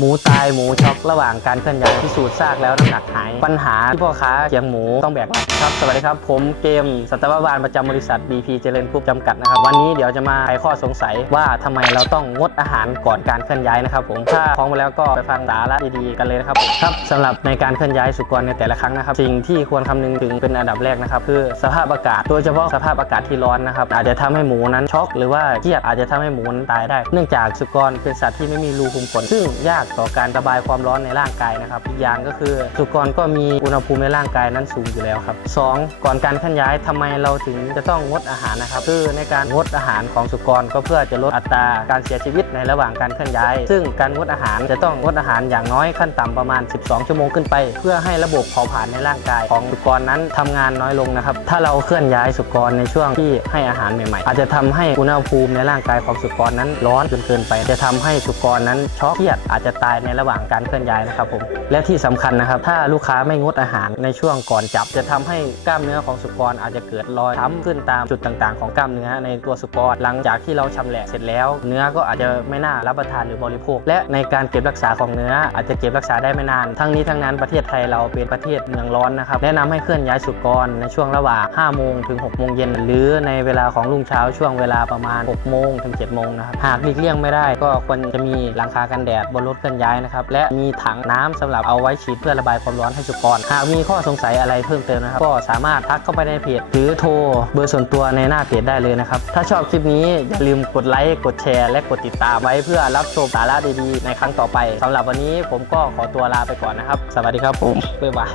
หมูตายหมูช็อกระหว่างการเคลื่อนย้ายพิสูจน์ซากแล้วน้ำหนักหาย ปัญหาที่พ่อค้าเขียงหมูต้องแบกรับครับ สวัสดีครับ ผมเกมสัตวบาลประจำบริษัท BP เจริญกรุ๊ปจำกัดนะครับ วันนี้เดี๋ยวจะมาไขข้อสงสัยว่าทำไมเราต้องงดอาหารก่อนการเคลื่อนย้ายนะครับผมถ้าพร้อมแล้วก็ไปฟังสาระดีๆกันเลยนะครับผมครับสำหรับในการเคลื่อนย้ายสุกรในแต่ละครั้งนะครับสิ่งที่ควรคำนึงถึงเป็นอันดับแรกนะครับคือสภาพอากาศโดยเฉพาะสภาพอากาศที่ร้อนนะครับอาจจะทำให้หมูนั้นช็อกหรือว่าเครียดอาจจะทำให้หมูนั้นตายได้ เนื่องจากสุกรเป็นสัตว์ที่ไม่มีรูขุมขนซึ่งยากต่อการระบายความร้อนในร่างกายนะครับอีกอย่างก็คือสุกรก็มีอุณหภูมิในร่างกายนั้นสูงอยู่แล้วครับสองก่อนการเคลื่อนย้ายทำไมเราถึงจะต้องงดอาหารนะครับคือในการงดอาหารของสุกรก็เพื่อจะลดอัตราการเสียชีวิตในระหว่างการเคลื่อนย้าย ซึ่งการงดอาหารจะต้องงดอาหารอย่างน้อยขั้นต่ำประมาณ 12 ชั่วโมงขึ้นไป เพื่อให้ระบบเผาผลาญในร่างกายของสุกรนั้นทำงานน้อยลงนะครับถ้าเราเคลื่อนย้ายสุกรในช่วงที่ให้อาหารใหม่ ๆ อาจจะทำให้อุณหภูมิในร่างกายของสุกรนั้นร้อนจนเกินไป จะทำให้สุกรนั้นช็อกเครียดอาจจะตายในระหว่างการเคลื่อนย้ายนะครับผมและที่สำคัญนะครับ ถ้าลูกค้าไม่งดอาหารในช่วงก่อนจับ จะทำให้กล้ามเนื้อของสุกรอาจจะเกิดรอยช้ำขึ้นตามจุดต่างๆ ของกล้ามเนื้อในตัวสุกรหลังจากที่เราชำแหละเสร็จแล้ว เนื้อก็อาจจะไม่น่ารับประทานหรือบริโภค และในการเก็บรักษาของเนื้อ อาจจะเก็บรักษาได้ไม่นาน ทั้งนี้ทั้งนั้นประเทศไทยเราเป็นประเทศเมืองร้อนนะครับแนะนำให้เคลื่อนย้ายสุกรในช่วงระหว่าง5โมงถึง6โมงเย็นหรือในเวลาของรุ่งเช้าช่วงเวลาประมาณ6โมงถึง7โมงนะครับหากหลีกเลี่ยงไม่ได้ก็ควรจะมีหลังคากันแดดบนรถเคลื่อนย้ายนะครับ และมีถังน้ำสำหรับเอาไว้ฉีดเพื่อระบายความร้อนให้สุกร หากมีข้อสงสัยอะไรเพิ่มเติมนะครับ ก็สามารถทักเข้าไปในเพจหรือโทรเบอร์ส่วนตัวในหน้าเพจได้เลยนะครับ ถ้าชอบคลิปนี้อย่าลืมกดไลค์กดแชร์และกดติดตามไว้เพื่อรับชมสาระดีๆในครั้งต่อไปสำหรับวันนี้ผมก็ขอตัวลาไปก่อนนะครับ สวัสดีครับผมบ๊ายบาย